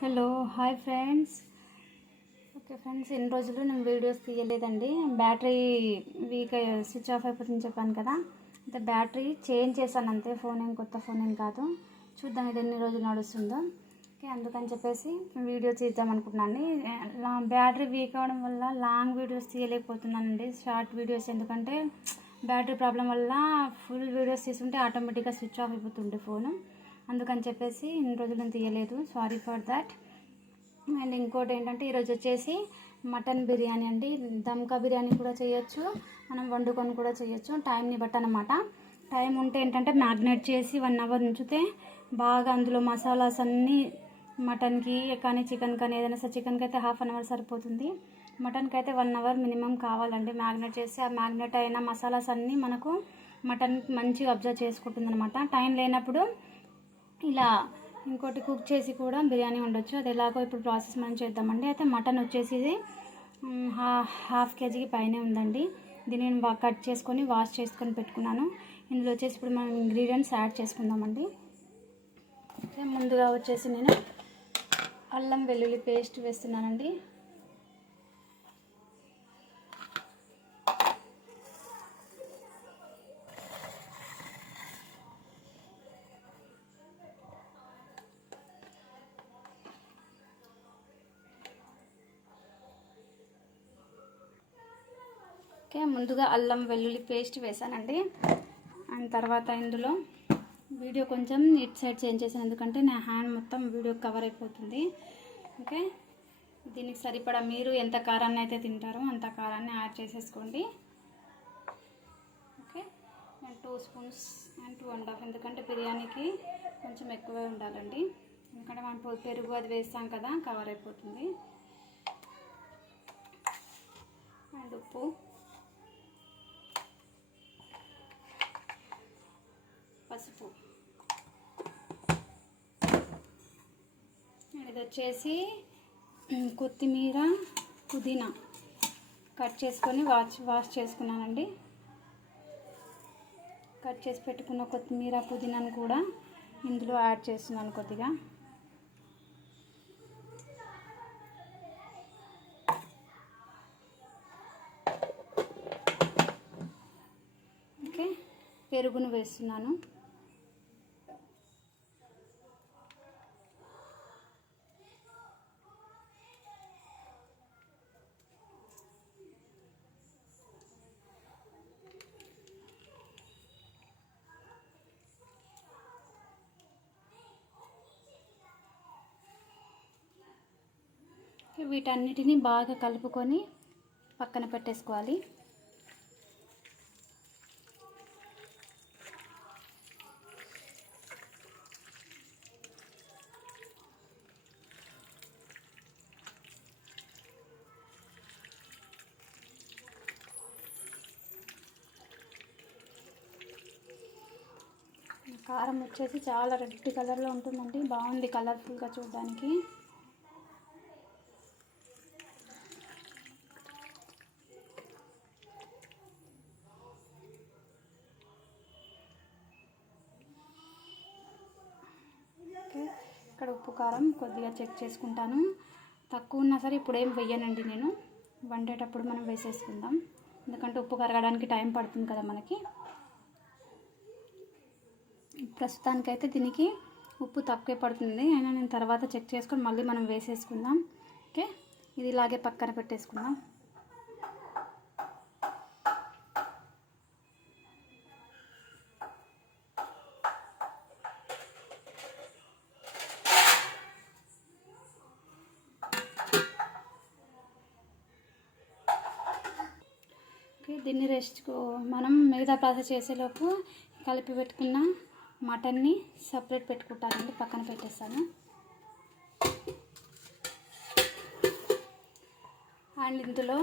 Hello hi friends. Okay friends, ఇన్ని రోజులు నేను వీడియోస్ తీయలేదండి. బ్యాటరీ వీక్ స్విచ్ ఆఫ్ అయిపోతుందని చెప్పాను కదా. అయితే బ్యాటరీ చేంజ్ చేశాను అంతే. కొత్త ఫోన్ ఏం కాదు. చూద్దాం ఇది ఎన్ని రోజులు నడుస్తుందో. ఓకే, అందుకని చెప్పేసి వీడియో తీద్దాం అనుకుంటున్నాను. బ్యాటరీ వీక్ అవ్వడం వల్ల లాంగ్ వీడియోస్ తీయలేకపోతున్నానండి, షార్ట్ వీడియోస్. ఎందుకంటే బ్యాటరీ ప్రాబ్లం వల్ల ఫుల్ వీడియోస్ తీసుకుంటే ఆటోమేటిక్గా స్విచ్ ఆఫ్ అయిపోతుండే ఫోను. అందుకని చెప్పేసి ఇన్ని రోజులు నేను తీయలేదు, సారీ ఫర్ దాట్. అండ్ ఇంకోటి ఏంటంటే ఈరోజు వచ్చేసి మటన్ బిర్యానీ అండి. దమ్కా బిర్యానీ కూడా చేయొచ్చు, మనం వండుకొని కూడా చేయొచ్చు, టైంని బట్టి అనమాట. టైం ఉంటే ఏంటంటే మ్యాగ్నేట్ చేసి 1 అవర్ ఉంచితే బాగా అందులో మసాలాస్ అన్నీ మటన్కి కానీ చికెన్ కానీ ఏదైనా సరే, చికెన్కి అయితే 1/2 అవర్ సరిపోతుంది, మటన్కి అయితే 1 అవర్ మినిమం కావాలండి. మ్యాగ్నేట్ చేసి ఆ మ్యాగ్నేట్ అయిన మసాలాస్ అన్నీ మనకు మటన్ మంచిగా అబ్జర్వ్ చేసుకుంటుంది అనమాట. టైం లేనప్పుడు ఇలా ఇంకోటి కుక్ చేసి కూడా బిర్యానీ ఉండొచ్చు. అది ఎలాగో ఇప్పుడు ప్రాసెస్ మనం చేద్దామండి. అయితే మటన్ వచ్చేసి ఇది 1/2 కేజీకి పైనే ఉందండి. దీన్ని నేను కట్ చేసుకొని వాష్ చేసుకొని పెట్టుకున్నాను. ఇందులో వచ్చేసి ఇప్పుడు మనం ఇంగ్రీడియంట్స్ యాడ్ చేసుకుందామండి. అయితే ముందుగా వచ్చేసి నేను అల్లం వెల్లుల్లి పేస్ట్ వేస్తున్నానండి. ఓకే, ముందుగా అల్లం వెల్లుల్లి పేస్ట్ వేసానండి. అండ్ తర్వాత ఇందులో వీడియో కొంచెం ఇట్ సైడ్ చేంజ్ చేశాను, ఎందుకంటే నా హ్యాండ్ మొత్తం వీడియో కవర్ అయిపోతుంది. ఓకే, దీనికి సరిపడా మీరు ఎంత కారాన్ని అయితే తింటారో అంత కారాన్ని యాడ్ చేసేసుకోండి. ఓకే, అండ్ 2 స్పూన్స్ అండ్ 2.5, ఎందుకంటే బిర్యానీకి కొంచెం ఎక్కువే ఉండాలండి, ఎందుకంటే మనం పెరుగు అది వేస్తాం కదా, కవర్ అయిపోతుంది. అండ్ ఉప్పు, పసుపు. ఇది వచ్చేసి కొత్తిమీర, పుదీనా కట్ చేసుకొని వాష్ చేసుకున్నానండి. కట్ చేసి పెట్టుకున్న కొత్తిమీర పుదీనాను కూడా ఇందులో యాడ్ చేస్తున్నాను కొద్దిగా. ఓకే, పెరుగును వేస్తున్నాను. వీటన్నిటిని బాగా కలుపుకొని పక్కన పెట్టేసుకోవాలి. కారం వచ్చేసి చాలా రెడ్ కలర్లో ఉంటుందండి, బాగుంది కలర్ఫుల్గా చూడడానికి. ఓకే, ఇక్కడ ఉప్పు కారం కొద్దిగా చెక్ చేసుకుంటాను. తక్కువ ఉన్నా సరే ఇప్పుడు ఏం వెయ్యనండి నేను, వండేటప్పుడు మనం వేసేసుకుందాం, ఎందుకంటే ఉప్పు కరగడానికి టైం పడుతుంది కదా మనకి. ప్రస్తుతానికైతే దీనికి ఉప్పు తక్కువే పడుతుంది, అయినా నేను తర్వాత చెక్ చేసుకొని మళ్ళీ మనం వేసేసుకుందాం. ఓకే, ఇది ఇలాగే పక్కన పెట్టేసుకుందాం. ఓకే, దీన్ని మనం మిగతా ప్రాసెస్ చేసేలోపు కలిపి పెట్టుకున్న మటన్ని సపరేట్ పెట్టుకుంటానండి, పక్కన పెట్టేస్తాను. అండ్ ఇందులో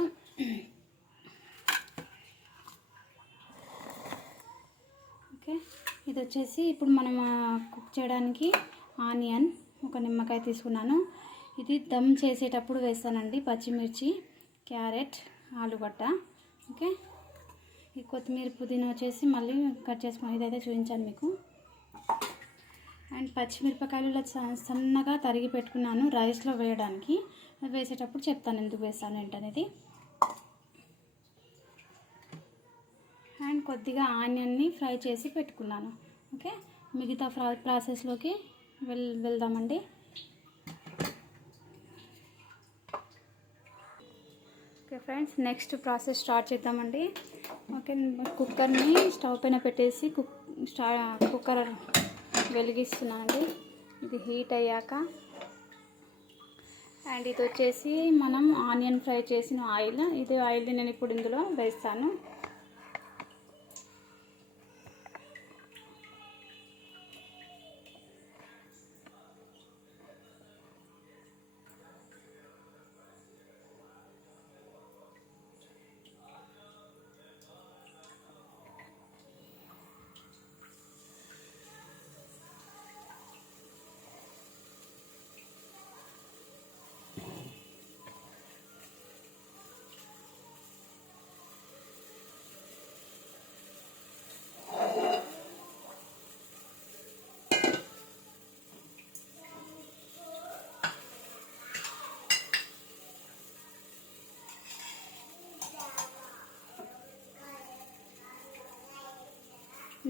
ఓకే, ఇది వచ్చేసి ఇప్పుడు మనం కుక్ చేయడానికి ఆనియన్, ఒక నిమ్మకాయ తీసుకున్నాను. ఇది దమ్ చేసేటప్పుడు వేస్తానండి. పచ్చిమిర్చి, క్యారెట్, ఆలుగడ్డ. ఓకే, ఈ కొత్తిమీర పుదీనా వచ్చేసి మళ్ళీ కట్ చేసుకుని ఇదైతే చూపించాను మీకు. అండ్ పచ్చిమిరపకాయలు ఇలా సన్నగా తరిగి పెట్టుకున్నాను రైస్లో వేయడానికి. వేసేటప్పుడు చెప్తాను ఎందుకు వేస్తాను ఏంటనేది. అండ్ కొద్దిగా ఆనియన్ని ఫ్రై చేసి పెట్టుకున్నాను. ఓకే, మిగతా ప్రాసెస్లోకి వెళ్దామండి. Okay friends, next process start చేద్దామండి. ఓకే, కుక్కర్ని స్టవ్ పైన పెట్టేసి కుక్కర్ వెలిగిస్తున్నానండి. ఇది హీట్ అయ్యాక అండ్ ఇది వచ్చేసి మనం ఆనియన్ ఫ్రై చేసిన ఆయిల్. ఇది ఆయిల్ నేను ఇప్పుడు ఇందులో వేస్తాను.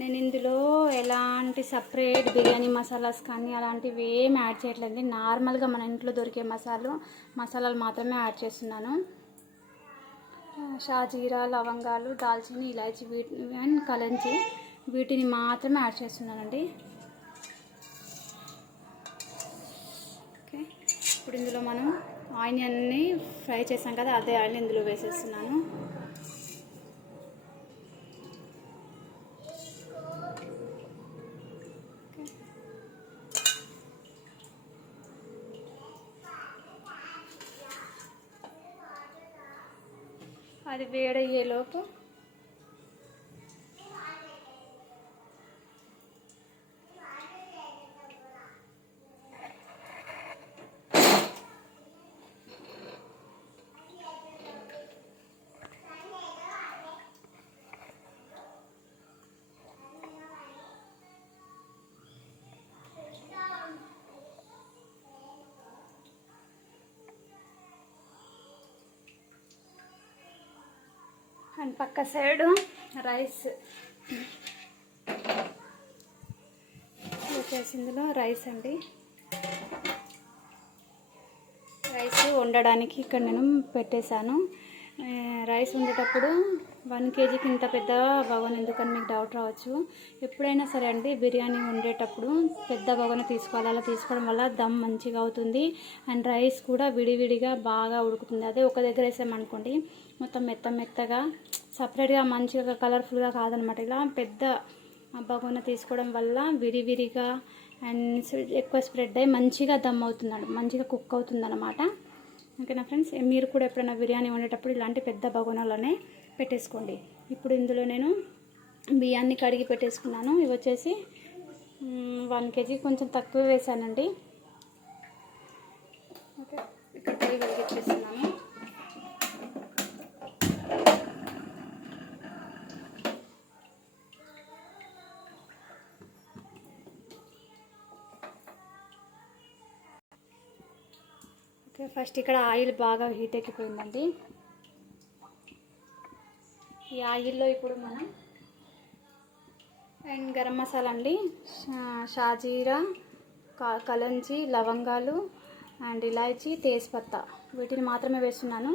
నేను ఇందులో ఎలాంటి సపరేట్ బిర్యానీ మసాలాస్ కానీ అలాంటివి ఏం యాడ్ చేయట్లేదు. నార్మల్గా మన ఇంట్లో దొరికే మసాలాలు మాత్రమే యాడ్ చేస్తున్నాను. షాజీరా, లవంగాలు, దాల్చిని, ఇలాచి అండ్ కలంచి వీటిని మాత్రమే యాడ్ చేస్తున్నానండి. ఓకే, ఇప్పుడు ఇందులో మనం ఆనియన్ని ఫ్రై చేసాం కదా, అదే ఆయిల్ ఇందులో వేసేస్తున్నాను. అది వేడయ్యేలోపు అండ్ పక్క సైడు రైస్ వచ్చేసి ఇందులో రైస్ అండి. రైస్ వండడానికి ఇక్కడ నేను పెట్టేశాను. రైస్ వండేటప్పుడు 1 kgకి ఇంత పెద్ద బగోన్ ఎందుకని మీకు డౌట్ రావచ్చు. ఎప్పుడైనా సరే అండి, బిర్యానీ వండేటప్పుడు పెద్ద బగోన తీసుకోవాలి. అలా తీసుకోవడం వల్ల దమ్ మంచిగా అవుతుంది అండ్ రైస్ కూడా విడివిడిగా బాగా ఉడుకుతుంది. అదే ఒక దగ్గర వేసామనుకోండి మొత్తం మెత్తగా సపరేట్గా మంచిగా కలర్ఫుల్గా కాదనమాట. ఇలా పెద్ద బగోన తీసుకోవడం వల్ల విడివిడిగా అండ్ ఎక్కువ స్ప్రెడ్ అయ్యి మంచిగా దమ్ అవుతుంది, మంచిగా కుక్ అవుతుంది అనమాట. ఓకేనా ఫ్రెండ్స్, మీరు కూడా ఎప్పుడైనా బిర్యానీ వండేటప్పుడు ఇలాంటి పెద్ద బగోనాలోనే పెట్టేసుకోండి. ఇప్పుడు ఇందులో నేను బియ్యాన్ని కడిగి పెట్టేసుకున్నాను. ఇవి వచ్చేసి 1 kg కొంచెం తక్కువ వేసానండి. ఓకే, ఇక్కడ పొయ్యి వెలిగించేస్తున్నాను. ఓకే, ఫస్ట్ ఇక్కడ ఆయిల్ బాగా హీట్ ఎక్కిపోయిందండి. ఈ ఆయిల్లో ఇప్పుడు మనం అండ్ గరం మసాలా అండి, షాజీరా, కలంజీ, లవంగాలు అండ్ ఇలాచి, తేజ్పత్తా వీటిని మాత్రమే వేస్తున్నాను.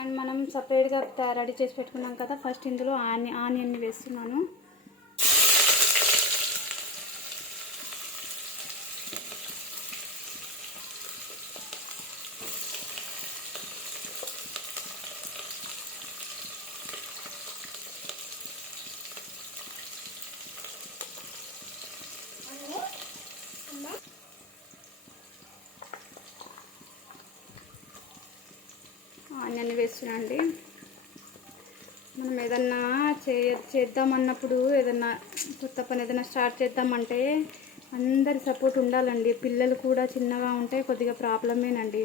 అండ్ మనం సపరేట్గా రెడీ చేసి పెట్టుకున్నాం కదా, ఫస్ట్ ఇందులో ఆనియన్ని వేస్తున్నాను. ఆనియన్ వేస్తున్నాండి. మనం ఏదన్నా చేద్దామన్నప్పుడు, ఏదన్నా కొత్త పని ఏదైనా స్టార్ట్ చేద్దామంటే అందరి సపోర్ట్ ఉండాలండి. పిల్లలు కూడా చిన్నగా ఉంటే కొద్దిగా ప్రాబ్లమేనండి.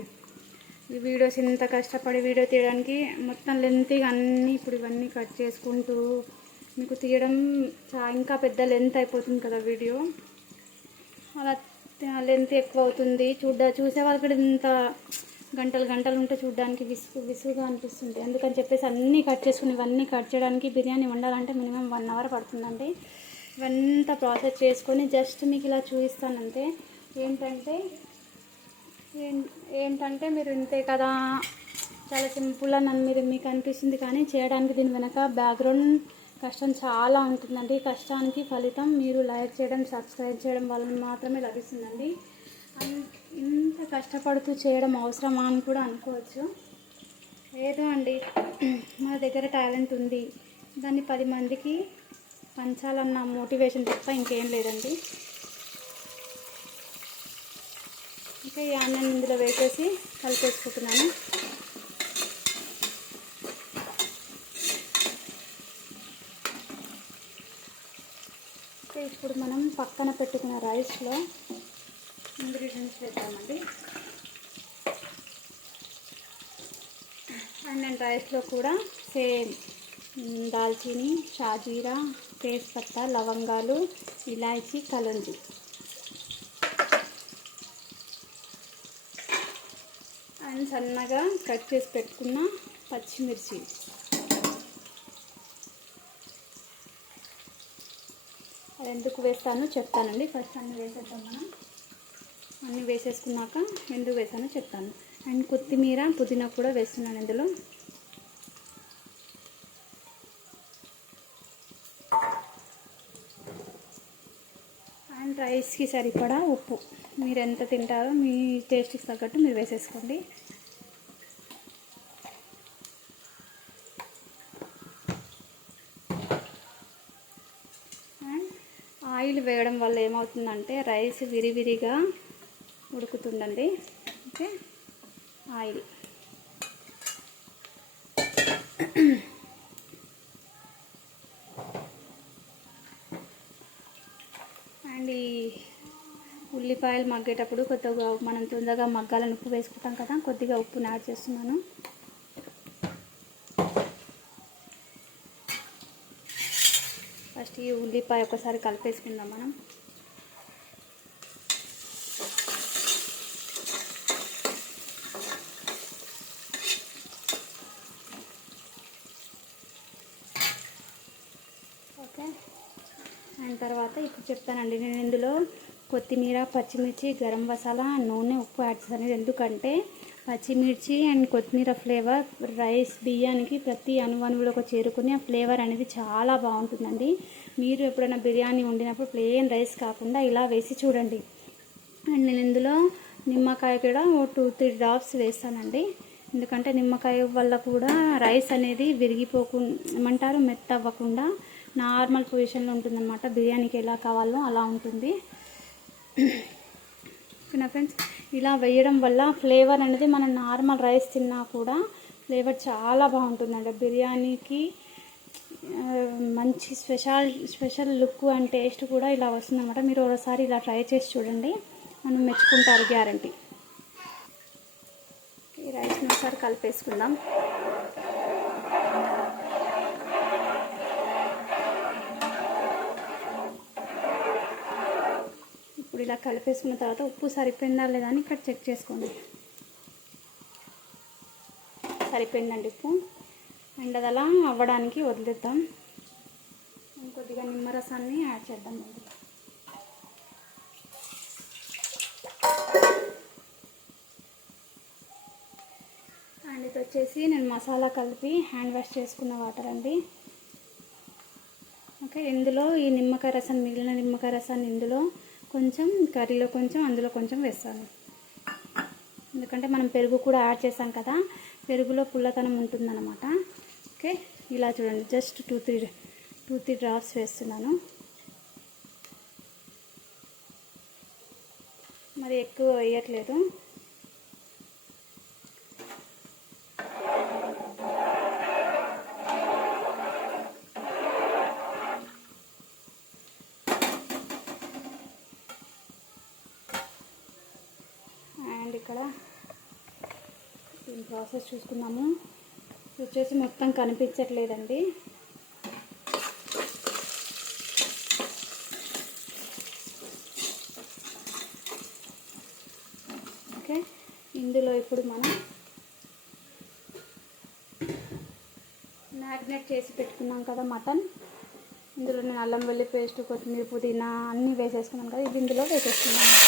ఈ వీడియోస్ ఇంత కష్టపడి వీడియో తీయడానికి మొత్తం లెంత్గా అన్నీ ఇప్పుడు ఇవన్నీ కట్ చేసుకుంటూ మీకు తీయడం ఇంకా పెద్ద లెంత్ అయిపోతుంది కదా వీడియో. అలా లెంత్ ఎక్కువ అవుతుంది, చూసే వాళ్ళకి కూడా ఇంత గంటలు గంటలు ఉంటే చూడడానికి విసుగుగా అనిపిస్తుంది. అందుకని చెప్పేసి అన్నీ కట్ చేసుకుని ఇవన్నీ కట్ చేయడానికి బిర్యానీ వండాలంటే మినిమం 1 అవర్ పడుతుందండి. ఇవంతా ప్రాసెస్ చేసుకొని జస్ట్ మీకు ఇలా చూపిస్తానంతే. ఏంటంటే మీరు ఇంతే కదా, చాలా సింపుల్ అని మీకు అనిపిస్తుంది, కానీ చేయడానికి దీని వెనక బ్యాక్గ్రౌండ్ కష్టం చాలా ఉంటుందండి. కష్టానికి ఫలితం మీరు లైక్ చేయడం, సబ్స్క్రైబ్ చేయడం వల్ల మాత్రమే లభిస్తుందండి. ఇంత కష్టపడుతూ చేయడం అవసరమా అని కూడా అనుకోవచ్చు. ఏదో అండి, మన దగ్గర టాలెంట్ ఉంది, దాన్ని 10 మందికి పంచాలన్న మోటివేషన్ తప్ప ఇంకేం లేదండి. ఇంకా ఈ అన్నం ఇందులో వేసేసి కలిపేసుకుంటున్నాను. ఇప్పుడు మనం పక్కన పెట్టుకున్న రైస్లో ఇంగ్రీడియంట్స్ వేద్దామండి. అండ్ నేను రైస్లో కూడా సేమ్ దాల్చిని, షాజీరా, తేజ్పత్తా, లవంగాలు, ఇలాచీ, కలుంజి అండ్ సన్నగా కట్ చేసి పెట్టుకున్న పచ్చిమిర్చి, అది ఎందుకు వేస్తానో చెప్తానండి. ఫస్ట్ అన్నీ వేసేద్దాం మనం. అన్నీ వేసేసుకున్నాక ఎందుకు వేసానో చెప్తాను. అండ్ కొత్తిమీర, పుదీనా కూడా వేస్తున్నాను ఇందులో. అండ్ రైస్కి సరిపడా ఉప్పు, మీరు ఎంత తింటారో మీ టేస్ట్కి తగ్గట్టు మీరు వేసేసుకోండి. అండ్ ఆయిల్ వేయడం వల్ల ఏమవుతుందంటే రైస్ విరివిరిగా ఉడుకుతుందండి. ఓకే, ఆయిల్ అండ్ ఈ ఉల్లిపాయలు మగ్గేటప్పుడు కొద్దిగా మనం తొందరగా మగ్గాలని ఉప్పు వేసుకుంటాం కదా, కొద్దిగా ఉప్పుని యాడ్ చేస్తున్నాను. ఫస్ట్ ఈ ఉల్లిపాయ ఒకసారి కలిపేసుకుందాం మనం. ఓకే, అండ్ తర్వాత ఇప్పుడు చెప్తానండి. నేను ఇందులో కొత్తిమీర, పచ్చిమిర్చి, గరం మసాలా, నూనె, ఉప్పు యాడ్ చేస్తాను. ఎందుకంటే పచ్చిమిర్చి అండ్ కొత్తిమీర ఫ్లేవర్ రైస్ బియ్యానికి ప్రతి అణువులోకి చేరుకుని ఆ ఫ్లేవర్ అనేది చాలా బాగుంటుందండి. మీరు ఎప్పుడైనా బిర్యానీ వండినప్పుడు ప్లెయిన్ రైస్ కాకుండా ఇలా వేసి చూడండి. అండ్ నేను ఇందులో నిమ్మకాయ కూడా 2-3 డ్రాప్స్ వేస్తానండి. ఎందుకంటే నిమ్మకాయ వల్ల కూడా రైస్ అనేది విరిగిపోకుండా, ఏమంటారు, మెత్త అవ్వకుండా నార్మల్ పొజిషన్లో ఉంటుందన్నమాట. బిర్యానీకి ఎలా కావాలో అలా ఉంటుంది. ఓకేనా ఫ్రెండ్స్, ఇలా వేయడం వల్ల ఫ్లేవర్ అనేది మనం నార్మల్ రైస్ తిన్నా కూడా ఫ్లేవర్ చాలా బాగుంటుందండి. బిర్యానీకి మంచి స్పెషల్ లుక్ అండ్ టేస్ట్ కూడా ఇలా వస్తుందన్నమాట. మీరు ఒకసారి ఇలా ట్రై చేసి చూడండి, మనం మెచ్చుకుంటారు, గ్యారంటీ. ఈ రైస్ని ఒకసారి కలిపేసుకుందాం. ఇప్పుడు ఇలా కలిపేసుకున్న తర్వాత ఉప్పు సరిపోయిందా లేదా అని ఇక్కడ చెక్ చేసుకోండి. సరిపోయిందండి ఉప్పు. అండ్ అది అలా అవ్వడానికి వదిలేద్దాం. కొద్దిగా నిమ్మరసాన్ని యాడ్ చేద్దాం. అండ్ ఇది వచ్చేసి నేను మసాలా కలిపి హ్యాండ్ వాష్ చేసుకున్న వాటర్ అండి. ఓకే, ఇందులో ఈ నిమ్మకాయ రసం, మిగిలిన నిమ్మకాయ రసాన్ని ఇందులో కొంచెం, కర్రీలో కొంచెం, అందులో కొంచెం వేస్తాను. ఎందుకంటే మనం పెరుగు కూడా యాడ్ చేస్తాం కదా, పెరుగులో పుల్లతనం ఉంటుందన్నమాట. ఓకే, ఇలా చూడండి, జస్ట్ 2-3 డ్రాప్స్ వేస్తున్నాను. మరి ఎక్కువ వేయట్లేదు. అండ్ ఇక్కడ ప్రాసెస్ చూసుకున్నాము. వచ్చేసి మొత్తం కనిపించట్లేదండి. ఓకే, ఇందులో ఇప్పుడు మనం మ్యారినేట్ చేసి పెట్టుకున్నాం కదా మటన్, ఇందులో నేను అల్లం వెల్లుల్లి పేస్ట్, కొత్తిమీర, పుదీనా అన్నీ వేసేసుకున్నాను కదా, ఇది ఇందులో వేసేసుకున్నాను.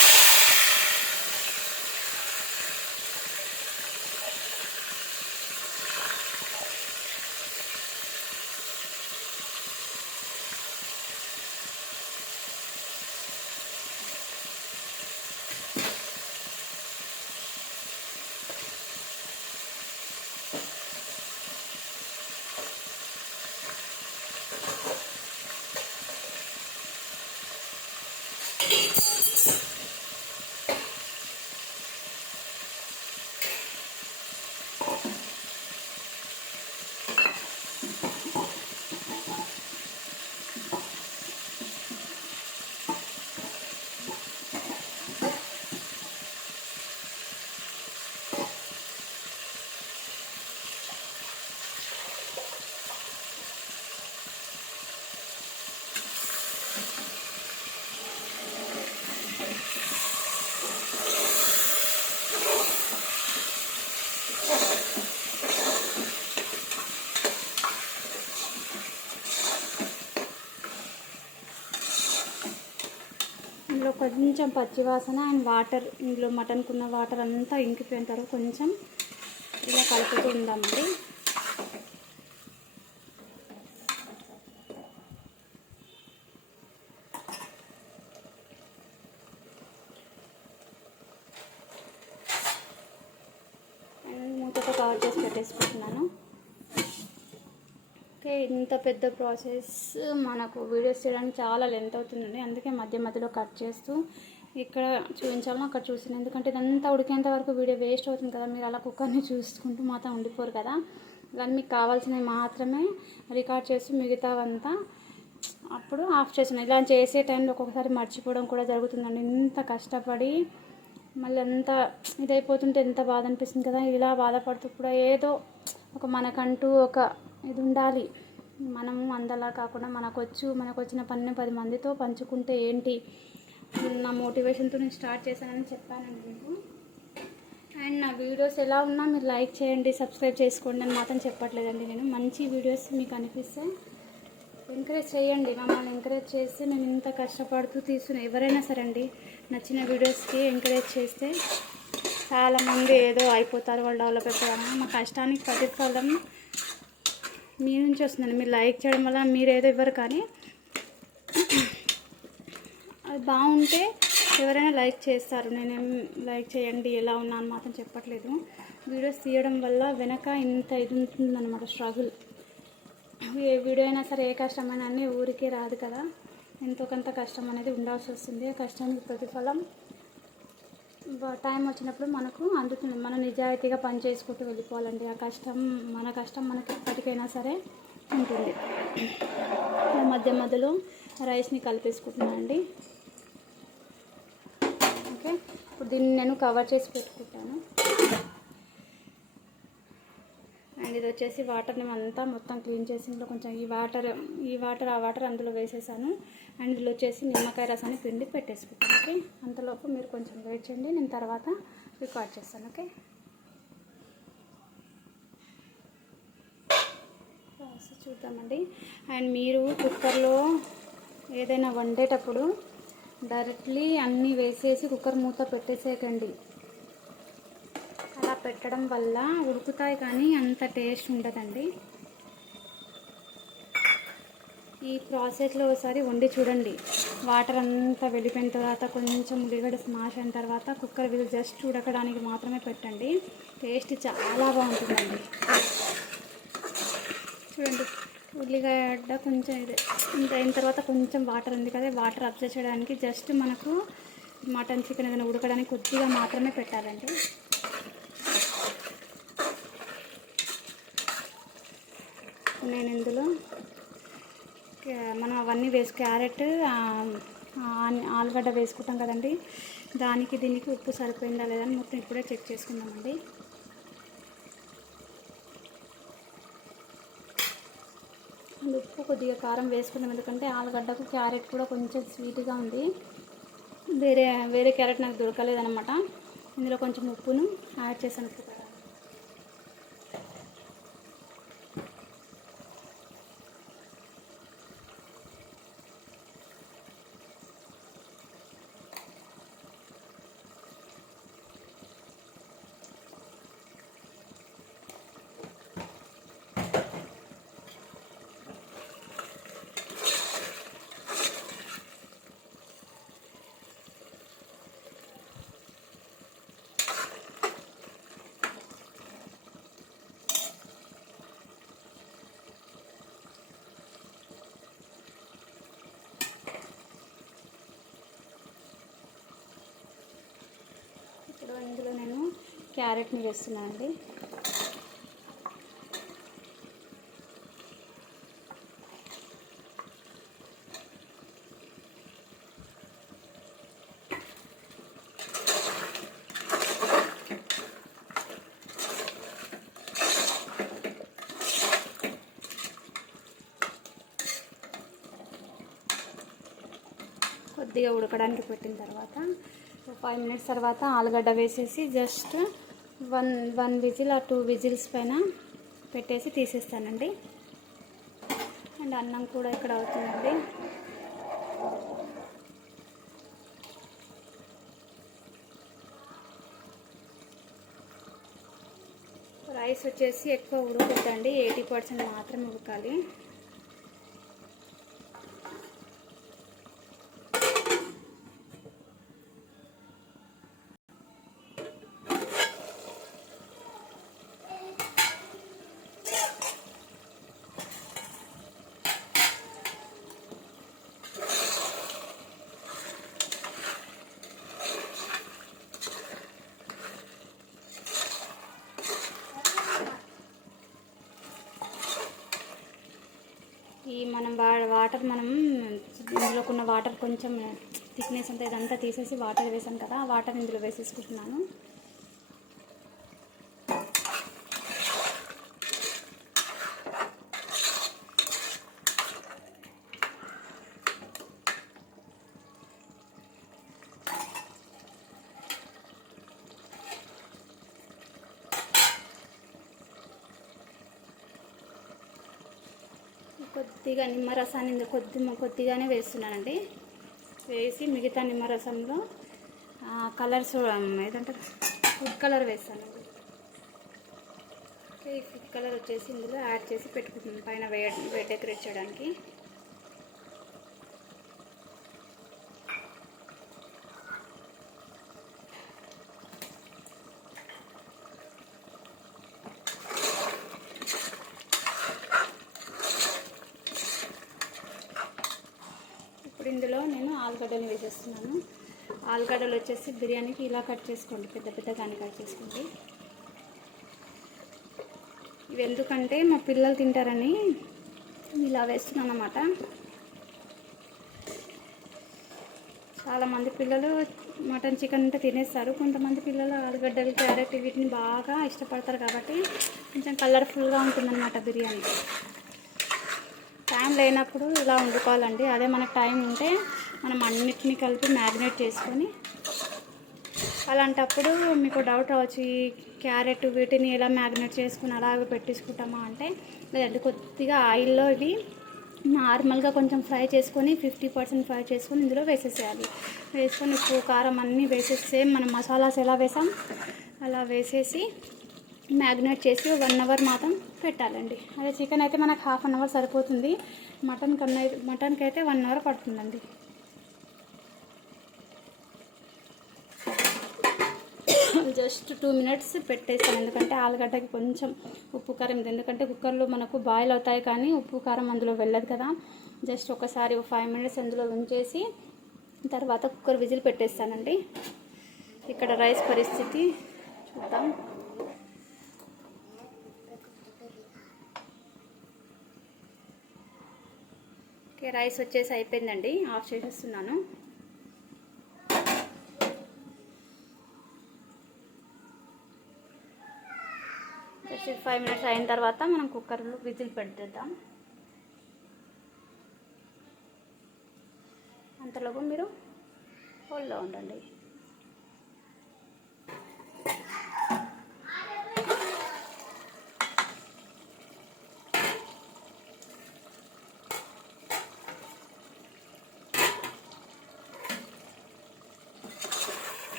ఇందులో కొంచెం పచ్చివాసన అండ్ వాటర్, ఇందులో మటన్కున్న వాటర్ అంతా ఇంకిపోయిన తర్వాత కొంచెం ఇలా కలుపుతూ ఉందామండి. మూతతో కవర్ చేసి పెట్టేసుకుంటున్నాను. ఓకే, ఇంత పెద్ద ప్రాసెస్ మనకు వీడియోస్ చేయడానికి చాలా లెంత్ అవుతుందండి. అందుకే మధ్య మధ్యలో కట్ చేస్తూ ఇక్కడ చూపించాలో అక్కడ చూసాను. ఎందుకంటే ఇదంతా ఉడికేంత వరకు వీడియో వేస్ట్ అవుతుంది కదా, మీరు అలా కుక్కర్ని చూసుకుంటూ మాత్రం ఉండిపోరు కదా. ఇలా మీకు కావాల్సినవి మాత్రమే రికార్డ్ చేసి మిగతావంతా అప్పుడు ఆఫ్ చేసాను. ఇలా చేసే టైంలో ఒక్కొక్కసారి మర్చిపోవడం కూడా జరుగుతుందండి. ఇంత కష్టపడి మళ్ళీ అంత ఇదైపోతుంటే ఎంత బాధ అనిపిస్తుంది కదా. ఇలా బాధపడుతూ కూడా ఏదో ఒక మనకంటూ ఒక ఇది ఉండాలి. మనము అందలా కాకుండా మనకు వచ్చిన పనిని 10 మందితో పంచుకుంటే ఏంటి, నా మోటివేషన్తో నేను స్టార్ట్ చేశానని చెప్పానండి మీకు. అండ్ నా వీడియోస్ ఎలా ఉన్నా మీరు లైక్ చేయండి, సబ్స్క్రైబ్ చేసుకోండి అని మాత్రం చెప్పట్లేదండి. నేను మంచి వీడియోస్ మీకు అనిపిస్తే ఎంకరేజ్ చేయండి. మమ్మల్ని ఎంకరేజ్ చేస్తే మేము ఇంత కష్టపడుతూ తీస్తున్న ఎవరైనా సరే అండి, నచ్చిన వీడియోస్కి ఎంకరేజ్ చేస్తే చాలామంది ఏదో అయిపోతారు, వాళ్ళు డెవలప్ అయిపోతారు. మా కష్టానికి ప్రతిఫలం మీ నుంచి వస్తుందండి. మీరు లైక్ చేయడం వల్ల మీరు ఏదో ఇవ్వరు, కానీ అది బాగుంటే ఎవరైనా లైక్ చేస్తారు. నేనేం లైక్ చేయండి ఎలా ఉన్నాను మాత్రం చెప్పట్లేదు. వీడియోస్ తీయడం వల్ల వెనక ఇంత ఇది ఉంటుందన్నమాట, స్ట్రగుల్. ఏ వీడియో అయినా సరే, ఏ కష్టమైనా అన్నీ ఊరికే రాదు కదా, ఎంతో కొంత కష్టం అనేది ఉండాల్సి వస్తుంది. ఆ కష్టానికి ప్రతిఫలం టైం వచ్చినప్పుడు మనకు అందుతుంది. మనం నిజాయితీగా పని చేసుకుంటూ వెళ్ళిపోవాలండి. ఆ కష్టం, మన కష్టం మనకి ఎప్పటికైనా సరే ఉంటుంది. మధ్య మధ్యలో రైస్ని కలిపేసుకుంటున్నానండి. ఓకే, ఇప్పుడు దీన్ని నేను కవర్ చేసి పెట్టుకుంటాను. అండ్ ఇది వచ్చేసి వాటర్ని అంతా మొత్తం క్లీన్ చేసి ఇందులో కొంచెం ఈ వాటర్ అందులో వేసేసాను. అండ్ ఇందులో వచ్చేసి నిమ్మకాయ రసాన్ని పిండి పెట్టేసుకుంటాను. ఓకే, అంతలోపు మీరు కొంచెం వెయిట్ చేయండి, నేను తర్వాత రికార్డ్ చేస్తాను. ఓకే, చూద్దామండి. అండ్ మీరు కుక్కర్లో ఏదైనా వండేటప్పుడు డైరెక్ట్లీ అన్నీ వేసేసి కుక్కర్ మూత పెట్టేసేయకండి. అలా పెట్టడం వల్ల ఉడుకుతాయి కానీ అంత టేస్ట్ ఉండదండి. ఈ ప్రాసెస్లో ఒకసారి వండి చూడండి. వాటర్ అంతా వెళ్ళిపోయిన తర్వాత కొంచెం ఉల్లిగడ్డ స్మాష్ అయిన తర్వాత కుక్కర్ విజిల్ జస్ట్ ఉడకడానికి మాత్రమే పెట్టండి. టేస్ట్ చాలా బాగుంటుందండి. చూడండి, ఉల్లిగడ్డ కొంచెం ఇంత అయిన తర్వాత కొంచెం వాటర్ ఉంది కదా, వాటర్ అబ్జర్వ్ చేయడానికి జస్ట్ మనకు మటన్ చికెన్ ఏదైనా ఉడకడానికి కొద్దిగా మాత్రమే పెట్టాలండి. నేను ఇందులో మనం అవన్నీ క్యారెట్, ఆలుగడ్డ వేసుకుంటాం కదండి, దానికి దీనికి ఉప్పు సరిపోయిందా లేదని మొత్తం ఇప్పుడే చెక్ చేసుకుందామండి. కొద్దిగా కారం వేసుకున్నాం, ఎందుకంటే ఆలుగడ్డకు క్యారెట్ కూడా కొంచెం స్వీట్గా ఉంది. వేరే క్యారెట్ నాకు దొరకలేదన్నమాట. ఇందులో కొంచెం ఉప్పును యాడ్ చేశాను. ఇప్పుడు ఇందులో నేను క్యారెట్ని వేస్తున్నాను అండి. కొద్దిగా ఉడకడానికి పెట్టిన తర్వాత 5 మినిట్స్ తర్వాత ఆలుగడ్డ వేసేసి జస్ట్ వన్ విజిల్ ఆ 2 విజిల్స్ పైన పెట్టేసి తీసేస్తానండి. అండ్ అన్నం కూడా ఇక్కడ అవుతుందండి. రైస్ వచ్చేసి ఎక్కువ ఉడకద్దండి, 80% మాత్రమే ఉడకాలి. ఈ వాటర్ ఇందులో ఉన్న వాటర్ కొంచెం థిక్నెస్ అంతా ఇదంతా తీసేసి వాటర్ వేసాను కదా, ఆ వాటర్ ఇందులో వేసేసుకుంటున్నాను. కొద్దిగా నిమ్మరసాన్ని కొద్దిగానే వేస్తున్నానండి. వేసి మిగతా నిమ్మరసంలో కలర్స్ ఏదంటే ఫుడ్ కలర్ వేస్తానండి. ఈ ఫుడ్ కలర్ వచ్చేసి ఇందులో యాడ్ చేసి పెట్టుకుంటున్నాను పైన డెకరేట్ చేయడానికి. ఇందులో నేను ఆలుగడ్డలు వేసేస్తున్నాను. ఆలుగడ్డలు వచ్చేసి బిర్యానీకి ఇలా కట్ చేసుకోండి, పెద్ద పెద్దగానే కట్ చేసుకోండి. ఇవి ఎందుకంటే మా పిల్లలు తింటారని ఇలా వేస్తున్నాను అన్నమాట. చాలామంది పిల్లలు మటన్ చికెన్ అంటే తినేస్తారు, కొంతమంది పిల్లలు ఆలుగడ్డలు క్యారెట్ వీటిని బాగా ఇష్టపడతారు కాబట్టి కొంచెం కలర్ఫుల్గా ఉంటుందన్నమాట బిర్యానీ. టైం లేనప్పుడు ఇలా వండుకోవాలండి. అదే మనకు టైం ఉంటే మనం అన్నిటినీ కలిపి మ్యారినేట్ చేసుకొని, అలాంటప్పుడు మీకు డౌట్ రావచ్చు, ఈ క్యారెట్ వీటిని ఎలా మ్యారినేట్ చేసుకుని అలాగే పెట్టేసుకుంటామా అంటే, లేదంటే కొద్దిగా ఆయిల్లో ఇవి నార్మల్గా కొంచెం ఫ్రై చేసుకొని 50% ఫ్రై చేసుకొని ఇందులో వేసేసేయాలి. వేసుకొని ఉప్పు కారం అన్నీ వేసేసి సేమ్ మనం మసాలాస్ ఎలా వేసాం అలా వేసేసి మ్యాగ్నేట్ చేసి 1 అవర్ మాత్రం పెట్టాలండి. అదే చికెన్ అయితే మనకు 1/2 అవర్ సరిపోతుంది, మటన్కి అయితే 1 అవర్ పడుతుందండి. జస్ట్ 2 మినిట్స్ పెట్టేస్తాను, ఎందుకంటే ఆలుగడ్డకి కొంచెం ఉప్పు కారం, ఎందుకంటే కుక్కర్లో మనకు బాయిల్ అవుతాయి కానీ ఉప్పు కారం అందులో వెళ్ళదు కదా. జస్ట్ ఒకసారి 5 మినిట్స్ అందులో ఉంచేసి తర్వాత కుక్కర్ విజిల్ పెట్టేస్తానండి. ఇక్కడ రైస్ పరిస్థితి చూద్దాం. ఓకే, రైస్ వచ్చేసి అయిపోయిందండి, ఆఫ్ చేసేస్తున్నాను. జస్ట్ 5 మినిట్స్ అయిన తర్వాత మనం కుక్కర్లో విజిల్ పెట్టేద్దాం. అంతలోపు మీరు హోల్డ్లో ఉండండి.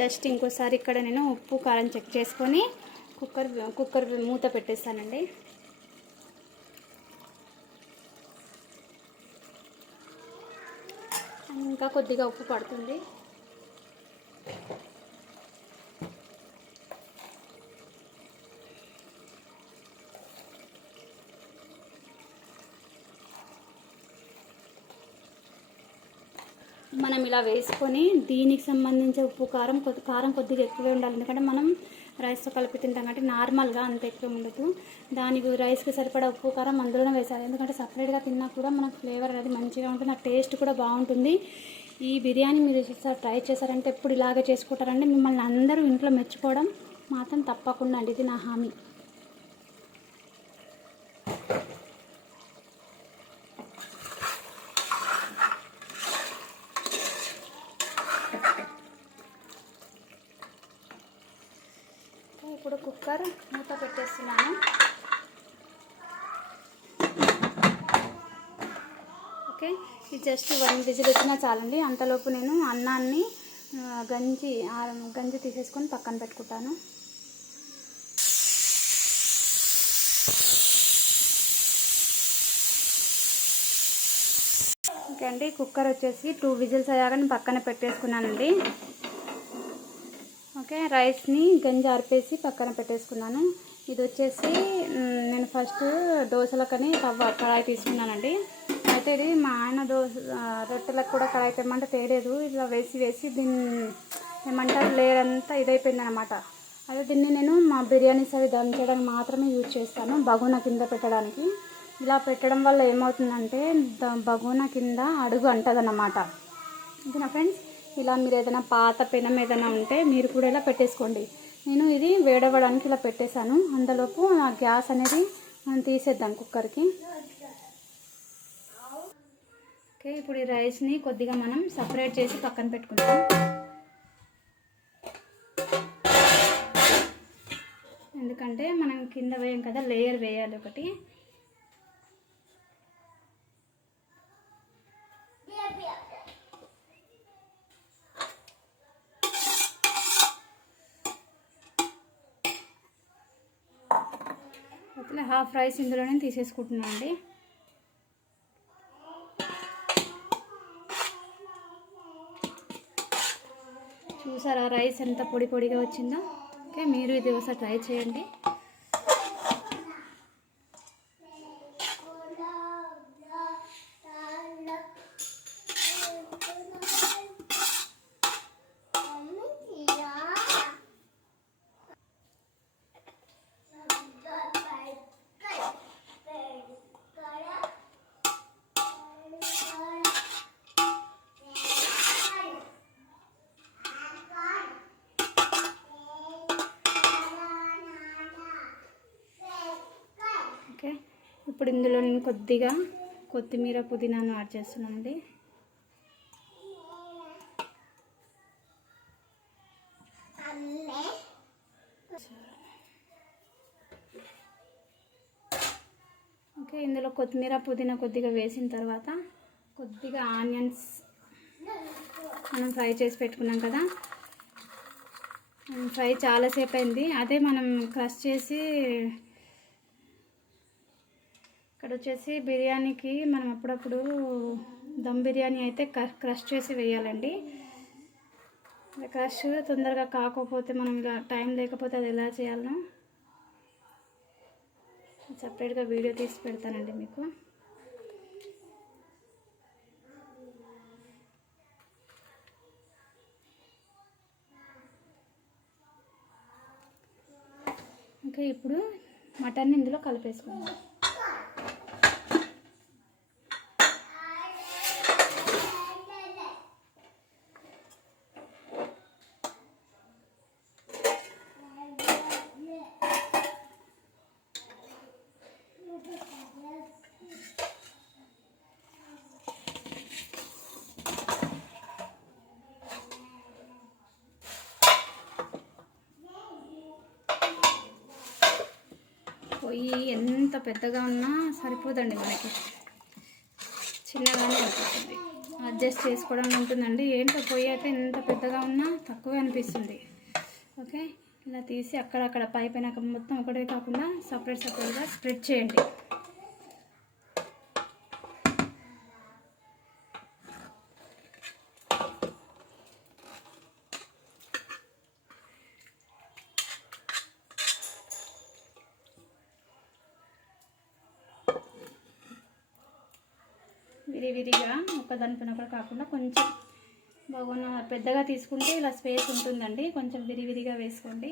జస్ట్ ఇంకోసారి ఇక్కడ నేను ఉప్పు కారం చెక్ చేసుకొని కుక్కర్ మూత పెట్టేస్తానండి. ఇంకా కొద్దిగా ఉప్పు పడుతుంది. మనం ఇలా వేసుకొని దీనికి సంబంధించిన ఉప్పు కారం కొద్దిగా ఎక్కువే ఉండాలి. ఎందుకంటే మనం రైస్తో కలిపి తింటాం కాబట్టి నార్మల్గా అంత ఎక్కువ ఉండదు. దానికి రైస్కి సరిపడా ఉప్పు కారం అందులోనే వేసాలి. ఎందుకంటే సపరేట్గా తిన్నా కూడా మనకు ఫ్లేవర్ అనేది మంచిగా ఉంటుంది, ఆ టేస్ట్ కూడా బాగుంటుంది. ఈ బిర్యానీ మీరు ట్రై చేశారంటే ఎప్పుడు ఇలాగే చేసుకుంటారంటే మిమ్మల్ని అందరూ ఇంట్లో మెచ్చుకోవడం మాత్రం తప్పకుండా అండి, ఇది నా హామీ. ఇప్పుడు కుక్కర్ మూత పెట్టేస్తున్నాను. ఓకే, ఇది జస్ట్ 1 విజిల్ వచ్చినా చాలండి. అంతలోపు నేను అన్నాన్ని గంజి తీసేసుకొని పక్కన పెట్టుకుంటాను. ఓకే అండి, కుక్కర్ వచ్చేసి 2 విజిల్స్ అయ్యాక నేను పక్కన పెట్టేసుకున్నానండి. ఓకే, రైస్ని గంజి ఆర్పేసి పక్కన పెట్టేసుకున్నాను. ఇది వచ్చేసి నేను ఫస్ట్ దోశలకని కడాయి తీసుకున్నానండి. అయితే ఇది మా ఆయన రొట్టెలకు కూడా కడాయి తెమ్మంటే తేలేదు. ఇలా వేసి దీన్ని ఏమంటారు లేయర్ అంతా ఇదైపోయింది అనమాట. అయితే దీన్ని నేను మా బిర్యానీస్ అవి దమ్ చేయడానికి మాత్రమే యూజ్ చేస్తాను, బగోనా కింద పెట్టడానికి. ఇలా పెట్టడం వల్ల ఏమవుతుందంటే బగోనా కింద అడుగు అంటదన్నమాట. ఓకేనా ఫ్రెండ్స్, ఇలా మీరు ఏదైనా పాత పెనం ఏదైనా ఉంటే మీరు కూడా ఇలా పెట్టేసుకోండి. నేను ఇది వేడవ్వడానికి ఇలా పెట్టేశాను. అందులోపు ఆ గ్యాస్ అనేది మనం తీసేద్దాం కుక్కర్కి. ఓకే, ఇప్పుడు ఈ రైస్ని కొద్దిగా మనం సపరేట్ చేసి పక్కన పెట్టుకుందాం. ఎందుకంటే మనం కింద వేయం కదా, లేయర్ వేయాలి ఒకటి. అట్లా హాఫ్ రైస్ ఇందులోనే తీసేసుకుంటున్నాను అండి. చూసారా రైస్ ఎంత పొడిగా వచ్చిందో. ఓకే, మీరు ఇది ఒకసారి ట్రై చేయండి. ఓకే, ఇప్పుడు ఇందులో నేను కొద్దిగా కొత్తిమీర పుదీనాను యాడ్ చేస్తున్నానండి. ఓకే, ఇందులో కొత్తిమీర పుదీనా కొద్దిగా వేసిన తర్వాత కొద్దిగా ఆనియన్స్ మనం ఫ్రై చేసి పెట్టుకున్నాం కదా, ఫ్రై చాలాసేపు అయింది. అదే మనం క్రష్ చేసి ఇక్కడ వచ్చేసి బిర్యానీకి మనం అప్పుడప్పుడు దమ్ బిర్యానీ అయితే క్రష్ చేసి వేయాలండి. క్రష్ తొందరగా కాకపోతే మనం ఇలా టైం లేకపోతే అది ఎలా చేయాలనో సపరేట్గా వీడియో తీసి పెడతానండి మీకు. ఓకే, ఇప్పుడు మటన్ ఇందులో కలిపేసుకుందాం. పొయ్యి ఎంత పెద్దగా ఉన్నా సరిపోదండి మనకి, చిన్నగానే అనిపిస్తుంది. అడ్జస్ట్ చేసుకోవడం ఉంటుందండి. ఏంటో పొయ్యి అయితే ఎంత పెద్దగా ఉన్నా తక్కువే అనిపిస్తుంది. ఓకే, ఇలా తీసి అక్కడక్కడ పైన మొత్తం ఒకటే కాకుండా సపరేట్గా స్ప్రెడ్ చేయండి. విరివిరిగా ఒకదానిపైన ఒకటి కాకుండా కొంచెం బాగున్న పెద్దగా తీసుకుంటే ఇలా స్పేస్ ఉంటుందండి. కొంచెం విరివిరిగా వేసుకోండి.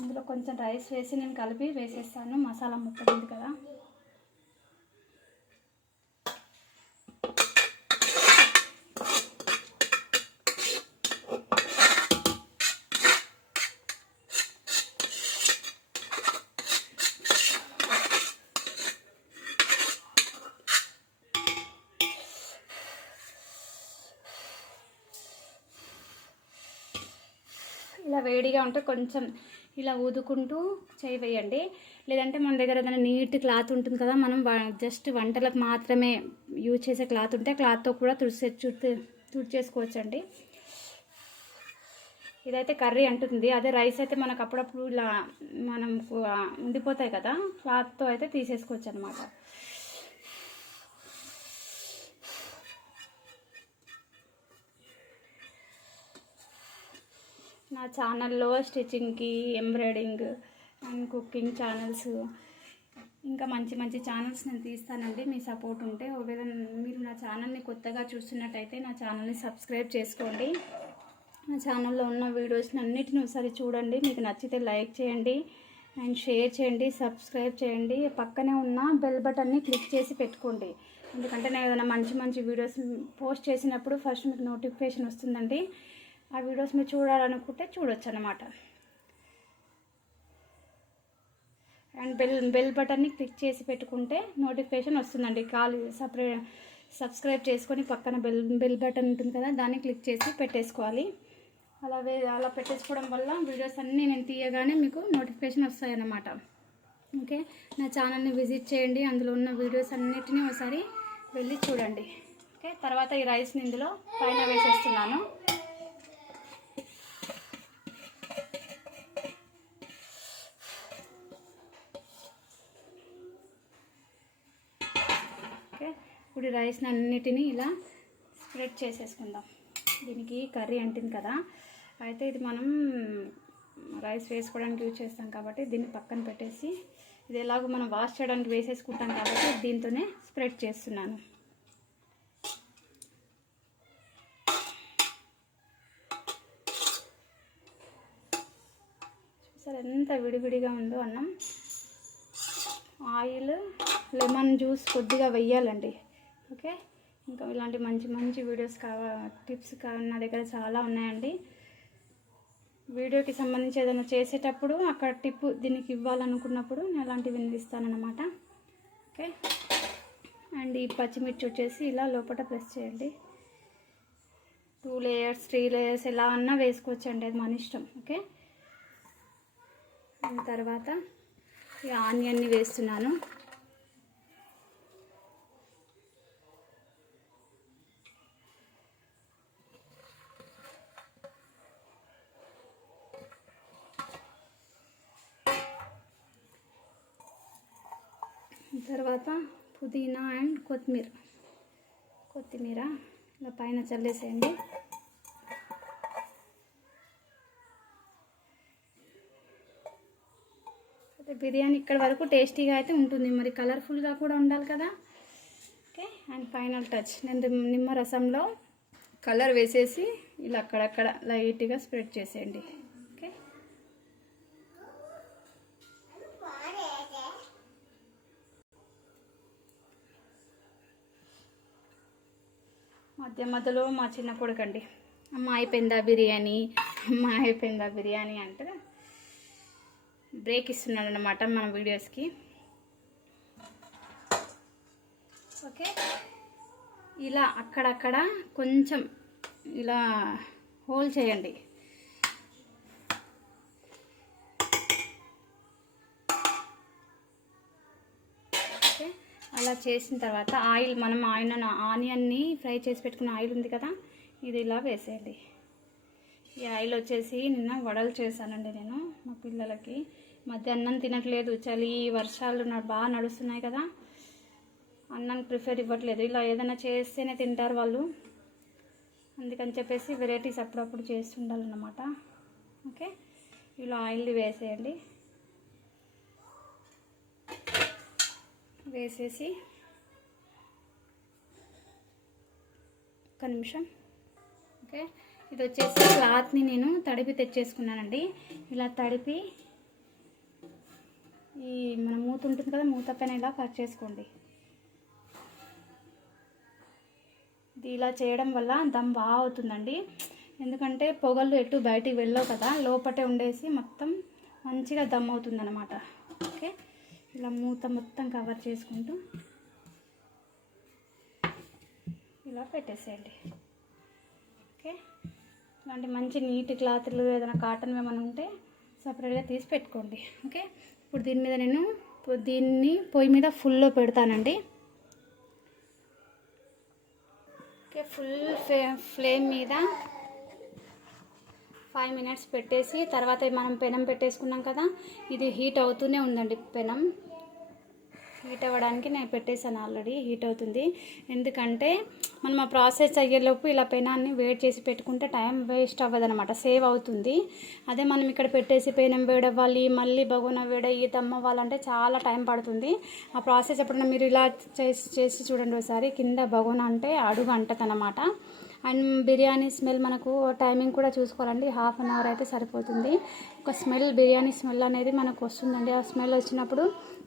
ఇందులో కొంచెం రైస్ వేసి నేను కలిపి వేసేస్తాను. మసాలా ముక్క ఉంది కదా, ఇలా వేడిగా ఉంటే కొంచెం ఇలా ఊదుకుంటూ చేయి వేయండి. లేదంటే మన దగ్గర ఏదైనా నీట్ క్లాత్ ఉంటుంది కదా, మనం జస్ట్ వంటలకు మాత్రమే యూజ్ చేసే క్లాత్ ఉంటే క్లాత్తో కూడా తుడిచేసుకోవచ్చండి. ఇదైతే కర్రీ అంటుంది. అదే రైస్ అయితే మనకు అప్పుడప్పుడు ఇలా మనం ఉండిపోతాయి కదా, క్లాత్తో అయితే తీసేసుకోవచ్చు అనమాట. నా ఛానల్లో స్టిచ్చింగ్కి, ఎంబ్రాయిడింగ్ అండ్ కుకింగ్ ఛానల్స్, ఇంకా మంచి మంచి ఛానల్స్ నేను తీస్తానండి. మీ సపోర్ట్ ఉంటే, ఒకవేళ మీరు నా ఛానల్ని కొత్తగా చూస్తున్నట్టయితే నా ఛానల్ని సబ్స్క్రైబ్ చేసుకోండి. నా ఛానల్లో ఉన్న వీడియోస్ని అన్నిటిని ఒకసారి చూడండి. మీకు నచ్చితే లైక్ చేయండి అండ్ షేర్ చేయండి, సబ్స్క్రైబ్ చేయండి. పక్కనే ఉన్న బెల్ బటన్ని క్లిక్ చేసి పెట్టుకోండి. ఎందుకంటే నేను ఏదైనా మంచి మంచి వీడియోస్ పోస్ట్ చేసినప్పుడు ఫస్ట్ మీకు నోటిఫికేషన్ వస్తుందండి. ఆ వీడియోస్ మీరు చూడాలనుకుంటే చూడొచ్చు అన్నమాట. అండ్ బెల్ బటన్ని క్లిక్ చేసి పెట్టుకుంటే నోటిఫికేషన్ వస్తుందండి. సబ్స్క్రైబ్ చేసుకొని పక్కన బెల్ బటన్ ఉంటుంది కదా, దాన్ని క్లిక్ చేసి పెట్టేసుకోవాలి. అలా పెట్టేసుకోవడం వల్ల వీడియోస్ అన్నీ నేను తీయగానే మీకు నోటిఫికేషన్ వస్తాయన్నమాట. ఓకే, నా ఛానల్ని విజిట్ చేయండి. అందులో ఉన్న వీడియోస్ అన్నిటినీ ఒకసారి వెళ్ళి చూడండి. ఓకే, తర్వాత ఈ రైస్ని ఇందులో పైన వేసేస్తున్నాను. ఓకే, ఇప్పుడు రైస్ని అన్నిటినీ ఇలా స్ప్రెడ్ చేసేసుకుందాం. దీనికి కర్రీ అంటుంది కదా, అయితే ఇది మనం రైస్ వేసుకోవడానికి యూజ్ చేస్తాం కాబట్టి దీన్ని పక్కన పెట్టేసి, ఇది ఎలాగో మనం వాష్ చేయడానికి వేసేసుకుంటాం కాబట్టి దీంతోనే స్ప్రెడ్ చేస్తున్నాను. చూసారు ఎంత విడివిడిగా ఉందో అన్నం. ఆయిల్, లెమన్ జ్యూస్ కొద్దిగా వెయ్యాలండి. ఓకే, ఇంకా ఇలాంటి మంచి మంచి వీడియోస్ టిప్స్ నా దగ్గర చాలా ఉన్నాయండి. వీడియోకి సంబంధించి ఏదైనా చేసేటప్పుడు అక్కడ టిప్ దీనికి ఇవ్వాలనుకున్నప్పుడు నేను అలాంటివి ఇస్తానన్నమాట. ఓకే, అండ్ ఈ పచ్చిమిర్చి వచ్చేసి ఇలా లోపల ప్రెస్ చేయండి. 2 లేయర్స్ 3 లేయర్స్ ఎలా అన్నా వేసుకోవచ్చండి, అది మన ఇష్టం. ఓకే, తర్వాత ఈ ఆనియన్ని వేస్తున్నాను. తర్వాత పుదీనా అండ్ కొత్తిమీర ఇలా పైన చల్లేసేయండి. బిర్యానీ ఇక్కడ వరకు టేస్టీగా అయితే ఉంటుంది, మరి కలర్ఫుల్గా కూడా ఉండాలి కదా. ఓకే, అండ్ ఫైనల్ టచ్, నేను నిమ్మరసంలో కలర్ వేసేసి ఇలా అక్కడక్కడ లైట్గా స్ప్రెడ్ చేసేయండి. ఓకే, మధ్యలో మా చిన్న కొడుకండి, అమ్మ అయిపోయిందా బిర్యానీ అంటే బ్రేక్ ఇస్తున్నాడు అన్నమాట మన వీడియోస్కి. ఓకే, ఇలా అక్కడక్కడ కొంచెం ఇలా హోల్ చేయండి. ఓకే, అలా చేసిన తర్వాత ఆయిల్, మనం ఆనియన్ని ఫ్రై చేసి పెట్టుకున్న ఆయిల్ ఉంది కదా, ఇది ఇలా వేసేయండి. ఈ ఆయిల్ వచ్చేసి నిన్న వడలు చేశానండి నేను మా పిల్లలకి. మధ్య అన్నం తినట్లేదు, చలి వర్షాలు బాగా నడుస్తున్నాయి కదా, అన్నానికి ప్రిఫర్ ఇవ్వట్లేదు. ఇలా ఏదైనా చేస్తేనే తింటారు వాళ్ళు, అందుకని చెప్పేసి వెరైటీస్ అప్పుడప్పుడు చేస్తుండాలన్నమాట. ఓకే, ఇలా ఆయిల్ వేసేయండి. వేసేసి ఒక్క నిమిషం. ఓకే, ఇది వచ్చేసి క్లాత్ని నేను తడిపి తెచ్చేసుకున్నానండి. ఇలా తడిపి ఈ మన మూత ఉంటుంది కదా, మూత పైన ఇలా కట్ చేసుకోండి. ఇది ఇలా చేయడం వల్ల దమ్ బాగా అవుతుందండి. ఎందుకంటే పొగలు ఎటు బయటికి వెళ్ళవు కదా, లోపటే ఉండేసి మొత్తం మంచిగా దమ్ అవుతుంది అన్నమాట. ఓకే, ఇలా మూత మొత్తం కవర్ చేసుకుంటూ ఇలా పెట్టేసేయండి. ఓకే, ఇలాంటి మంచి నీట్ క్లాత్లు ఏదైనా కాటన్ ఏమైనా ఉంటే సపరేట్గా తీసి పెట్టుకోండి. ఓకే, ఇప్పుడు దీని మీద నేను దీన్ని పొయ్యి మీద ఫుల్లో పెడతానండి. ఓకే, ఫుల్ ఫ్లేమ్ మీద 5 minutes పెట్టేసి తర్వాత మనం పెనం పెట్టేసుకున్నాం కదా, ఇది హీట్ అవుతూనే ఉందండి. పెనం హీట్ అవ్వడానికి నేను పెట్టేసాను, ఆల్రెడీ హీట్ అవుతుంది. ఎందుకంటే మనం ఆ ప్రాసెస్ అయ్యేలోపు ఇలా పెనాన్ని వేడి చేసి పెట్టుకుంటే టైం వేస్ట్ అవ్వదనమాట, సేవ్ అవుతుంది. అదే మనం ఇక్కడ పెట్టేసి పెనం వేడవ్వాలి, మళ్ళీ బగోనా వేడయ్యి దమ్మవ్వాలంటే చాలా టైం పడుతుంది. ఆ ప్రాసెస్ ఎప్పుడన్నా మీరు ఇలా చేసి చూడండి ఒకసారి. కింద బగోనా అంటే అడుగు అంటదనమాట. అండ్ బిర్యానీ స్మెల్ మనకు టైమింగ్ కూడా చూసుకోవాలండి, 1/2 hour అయితే సరిపోతుంది. ఒక స్మెల్, బిర్యానీ స్మెల్ అనేది మనకు వస్తుందండి. ఆ స్మెల్ వచ్చినప్పుడు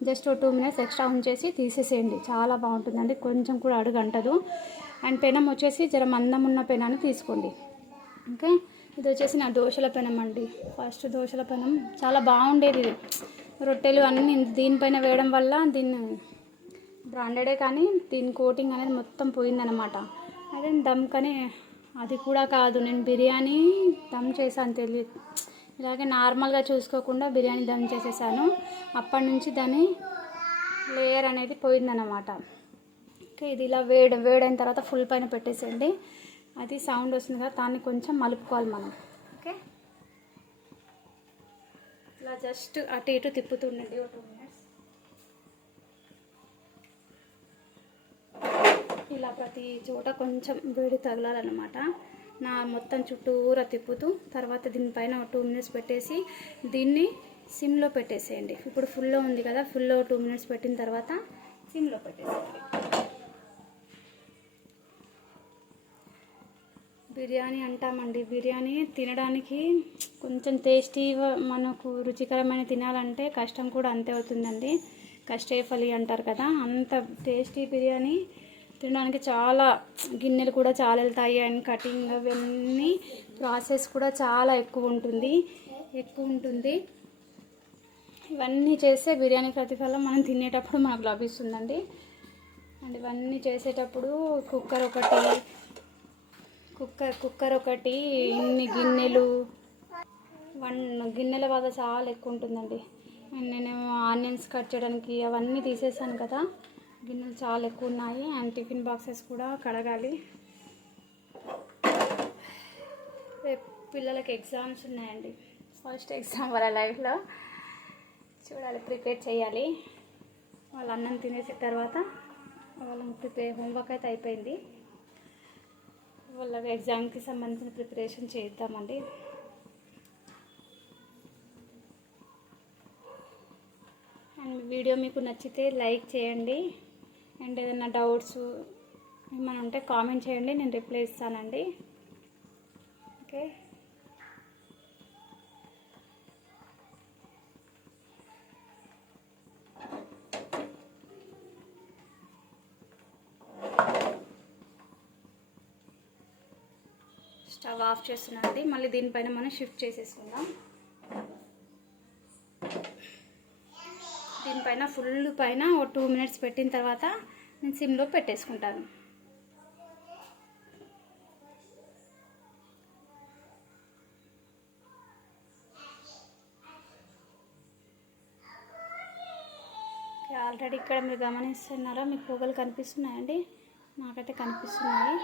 జస్ట్ 2 minutes ఎక్స్ట్రా ఉంచేసి తీసేసేయండి, చాలా బాగుంటుందండి, కొంచెం కూడా అడుగు అంటదు. అండ్ పెనం వచ్చేసి జర మందం ఉన్న పెనాన్ని తీసుకోండి. ఓకే, ఇది వచ్చేసి నా దోశల పెనం అండి. ఫస్ట్ దోశల పెనం చాలా బాగుండేది. ఇది రొట్టెలు అన్నీ దీనిపైన వేయడం వల్ల దీన్ని బ్రాండెడే కానీ దీని కోటింగ్ అనేది మొత్తం పోయిందనమాట. అదే దమ్ కానీ అది కూడా కాదు, నేను బిర్యానీ దమ్ చేశాను తెలియదు, ఇలాగే నార్మల్గా చూసుకోకుండా బిర్యానీ దమ్ చేసేసాను. అప్పటి నుంచి దాని లేయర్ అనేది పోయిందన్నమాట. ఓకే, ఇది ఇలా వేడైన తర్వాత ఫుల్ పైన పెట్టేసేయండి. అది సౌండ్ వస్తుంది కదా, దాన్ని కొంచెం మలుపుకోవాలి మనం. ఓకే, ఇలా జస్ట్ అటు ఇటు తిప్పుతుండండి ఒక 2 minutes. ఇలా ప్రతి చోట కొంచెం వేడి తగలాలన్నమాట. నా మొత్తం చుట్టూరా తిప్పుతూ తర్వాత దీనిపైన 2 minutes పెట్టేసి దీన్ని సిమ్లో పెట్టేసేయండి. ఇప్పుడు ఫుల్లో ఉంది కదా, ఫుల్లో 2 minutes పెట్టిన తర్వాత సిమ్లో పెట్టేసేయండి. బిర్యానీ అంటామండి, బిర్యానీ తినడానికి కొంచెం టేస్టీగా మనకు రుచికరమైన తినాలంటే కష్టం కూడా అంతే అవుతుందండి. కష్టే ఫలి అంటారు కదా, అంత టేస్టీ బిర్యానీ తినడానికి చాలా గిన్నెలు కూడా చాలా వెళ్తాయి. అండ్ కటింగ్ అవన్నీ ప్రాసెస్ కూడా చాలా ఎక్కువ ఉంటుంది. ఇవన్నీ చేస్తే బిర్యానీ ప్రతిఫలం మనం తినేటప్పుడు మనకు లభిస్తుందండి. అండ్ ఇవన్నీ చేసేటప్పుడు కుక్కర్ ఒకటి ఇన్ని గిన్నెలు, గిన్నెల బాధ చాలా ఎక్కువ ఉంటుందండి. అండ్ నేను ఆనియన్స్ కట్ చేయడానికి అవన్నీ తీసేసాను కదా, గిన్నెలు చాలా ఎక్కువ ఉన్నాయి. అండ్ టిఫిన్ బాక్సెస్ కూడా కడగాలి. రేపు పిల్లలకి ఎగ్జామ్స్ ఉన్నాయండి, ఫస్ట్ ఎగ్జామ్ వాళ్ళ లైఫ్లో, చూడాలి, ప్రిపేర్ చేయాలి. వాళ్ళు అన్నం తినేసిన తర్వాత వాళ్ళకి హోంవర్క్ అయితే అయిపోయింది, వాళ్ళకి ఎగ్జామ్కి సంబంధించిన ప్రిపరేషన్ చేద్దామండి. అండ్ వీడియో మీకు నచ్చితే లైక్ చేయండి. అండ్ ఏదైనా డౌట్స్ ఏమైనా ఉంటే కామెంట్ చేయండి, నేను రిప్లై ఇస్తానండి. ఓకే, స్టవ్ ఆఫ్ చేస్తున్నానండి. మళ్ళీ దీనిపైన మనం షిఫ్ట్ చేసేసుకుందాం. దీనిపైన ఫుల్ పైన ఒక 2 మినిట్స్ పెట్టిన తర్వాత నేను సిమ్లో పెట్టేసుకుంటాను. ఆల్రెడీ ఇక్కడ మీరు గమనిస్తున్నారా, మీకు పొగలు కనిపిస్తున్నాయండి? నాకైతే కనిపిస్తున్నాయి.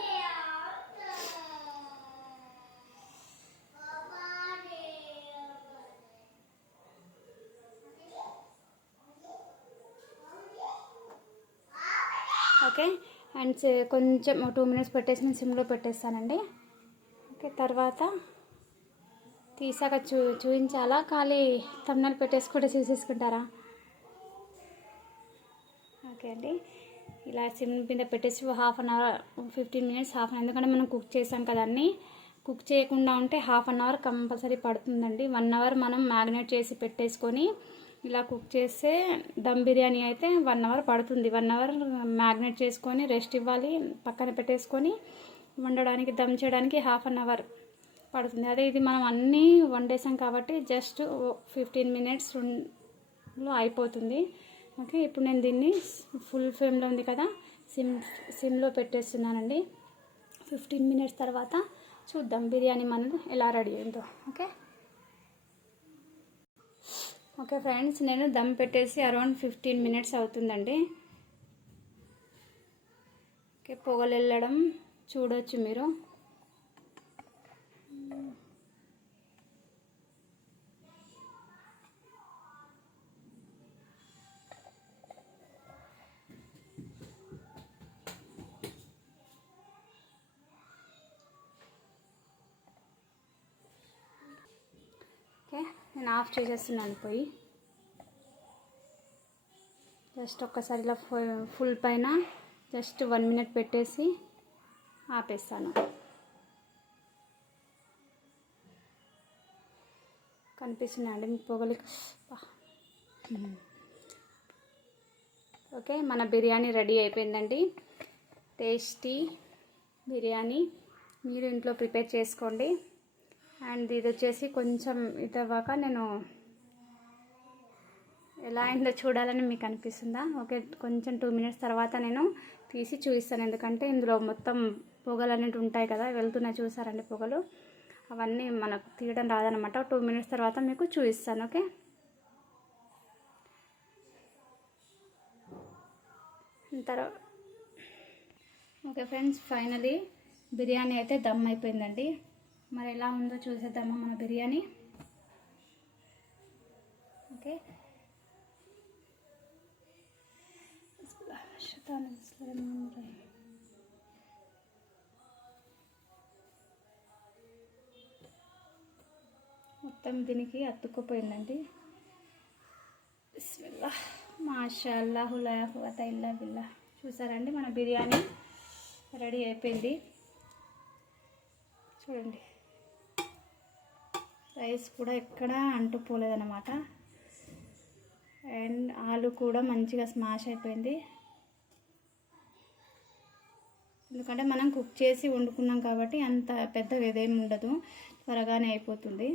ఓకే, అండ్ కొంచెం 2 మినిట్స్ పెట్టేసి నేను సిమ్లో పెట్టేస్తానండి. ఓకే, తర్వాత తీసాక చూపించాలా, ఖాళీ థంబ్నెయిల్ పెట్టేసుకుంటే చూసేసుకుంటారా? ఓకే అండి, ఇలా సిమ్ మీద పెట్టేసి 1/2 అన్ అవర్ 15 మినిట్స్ ఎందుకంటే మనం కుక్ చేసాం కదా, అన్నీ కుక్ చేయకుండా ఉంటే 1/2 అన్ అవర్ కంపల్సరీ పడుతుందండి. 1 అవర్ మనం మ్యాగ్నేట్ చేసి పెట్టేసుకొని ఇలా కుక్ చేస్తే దమ్ బిర్యానీ అయితే 1 అవర్ పడుతుంది. 1 అవర్ మ్యాగ్నేట్ చేసుకొని రెస్ట్ ఇవ్వాలి, పక్కన పెట్టేసుకొని వండడానికి దమ్ చేయడానికి 1/2 అన్ అవర్ పడుతుంది. అదే ఇది మనం అన్నీ వండేసాం కాబట్టి జస్ట్ 15 మినిట్స్లో అయిపోతుంది. ఓకే, ఇప్పుడు నేను దీన్ని ఫుల్ ఫ్లేమ్లో ఉంది కదా, సిమ్లో పెట్టేస్తున్నానండి. 15 మినిట్స్ తర్వాత చూద్దాం బిర్యానీ మనది ఎలా రెడీ అయిందో. ఓకే ఫ్రెండ్స్, నేను దమ్ పెట్టేసి అరౌండ్ 15 మినిట్స్ అవుతుందండి. ఓకే, పొగలు వెళ్ళడం చూడవచ్చు మీరు. ఓకే, నేను ఆఫ్ చేసేస్తున్నాను పొయ్యి. జస్ట్ ఒక్కసారి ఇలా ఫుల్ పైన జస్ట్ 1 మినిట్ పెట్టేసి ఆపేస్తాను. కనిపిస్తున్నాయండి మీకు పొగలు? ఓకే, మన బిర్యానీ రెడీ అయిపోయిందండి. టేస్టీ బిర్యానీ మీరు ఇంట్లో ప్రిపేర్ చేసుకోండి. అండ్ ఇది వచ్చేసి కొంచెం ఇదవ్వాక నేను ఎలా అయిందో చూడాలని మీకు అనిపిస్తుందా? ఓకే, కొంచెం 2 మినిట్స్ తర్వాత నేను తీసి చూపిస్తాను. ఎందుకంటే ఇందులో మొత్తం పొగలు అనేవి ఉంటాయి కదా, వెళ్తున్నాయి చూసారండి పొగలు, అవన్నీ మనకు తీయడం రాదనమాట. 2 మినిట్స్ తర్వాత మీకు చూపిస్తాను. ఓకే ఫ్రెండ్స్, ఫైనలీ బిర్యానీ అయితే దమ్ అయిపోయిందండి. మరి ఎలా ఉందో చూసేద్దామా మన బిర్యానీ? ఓకే, మొత్తం దీనికి అతుక్కుపోయిందండి. బిస్మిల్లా, మాషాఅల్లాహు లా ఖువత ఇల్లా బిల్లా. చూసారండి, మన బిర్యానీ రెడీ అయిపోయింది. చూడండి, రైస్ కూడా ఎక్కడ అంటుకోలేదన్నమాట. అండ్ ఆలు కూడా మంచిగా స్మాష్ అయిపోయింది. ఎందుకంటే మనం కుక్ చేసి వండుకున్నాం కాబట్టి అంత పెద్దగా ఏదేమి ఉండదు, త్వరగానే అయిపోతుంది.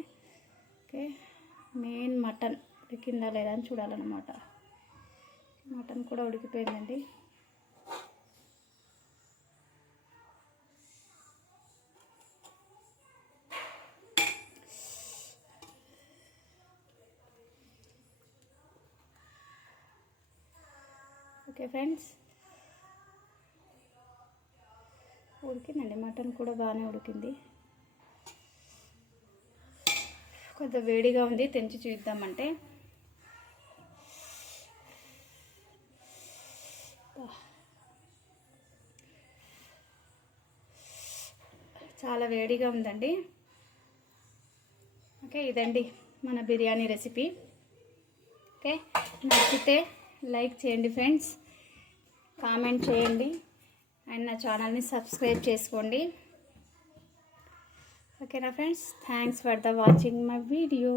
ఓకే, మెయిన్ మటన్ ఉడికిందా లేదా అని చూడాలన్నమాట. మటన్ కూడా ఉడికిపోయిందండి. ఓకే ఫ్రెండ్స్, ఉడికిందండి, మటన్ కూడా బాగానే ఉడికింది. కొంత వేడిగా ఉంది, తెంచి చూద్దామంటే చాలా వేడిగా ఉందండి. ఓకే, ఇదండి మన బిర్యానీ రెసిపీ. ఓకే, నచ్చితే లైక్ చేయండి ఫ్రెండ్స్, కామెంట్ చేయండి, అండ్ నా ఛానల్ని సబ్స్క్రైబ్ చేసుకోండి. ఓకేనా friends, thanks for the watching my video.